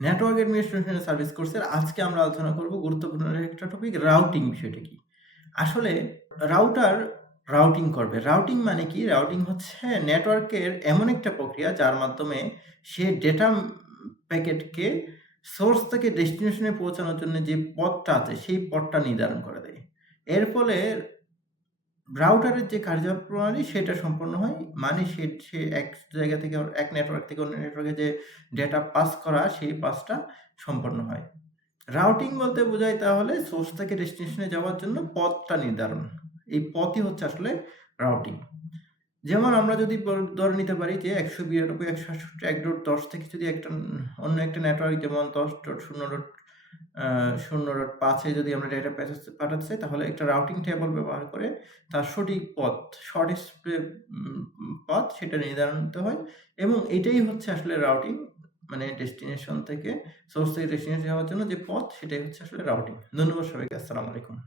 Network administration service কোর্সের আজকে আমরা আলোচনা করব গুরুত্বপূর্ণ একটা টপিক, রাউটিং বিষয়টা কি? আসলে রাউটার রাউটিং করবে। রাউটিং মানে কি? রাউটিং হচ্ছে নেটওয়ার্কের এমন একটা প্রক্রিয়া যার মাধ্যমে সে ডেটা প্যাকেটকে সোর্স থেকে ডেস্টিনেশনে পৌঁছানোর জন্য যে পথটা আছে সেই পথটা নির্ধারণ করে দেয়। এর ফলে রাউটারের যে কার্যপ্রণালী সেটা সম্পন্ন হয়। মানে সে এক জায়গা থেকে এক নেটওয়ার্ক থেকে অন্য নেটওয়ার্কে যে ডেটা পাস করা সেই পাসটা সম্পন্ন হয়। রাউটিং বলতে বোঝায় তাহলে সোর্স থেকে ডেস্টিনেশনে যাওয়ার জন্য পথটা নির্ধারণ। এই পথই হচ্ছে আসলে রাউটিং। যেমন আমরা যদি ধরে নিতে পারি যে ১৯২, ১৬৮, ১.১০ থেকে যদি অন্য একটা নেটওয়ার্ক যেমন ১০.০.০.৫ এ যদি আমরা ডেটা পাঠাতে চাই তাহলে একটা রাউটিং টেবল ব্যবহার করে তার সঠিক পথ, শর্টেস্ট পথ সেটা নির্ধারণ করতে হয় এবং এটাই হচ্ছে আসলে রাউটিং। মানে ডেস্টিনেশন থেকে সোর্স থেকে ডেস্টিনেশন যাওয়ার জন্য যে পথ সেটাই হচ্ছে আসলে রাউটিং। ধন্যবাদ সবাইকে। আসসালামু আলাইকুম।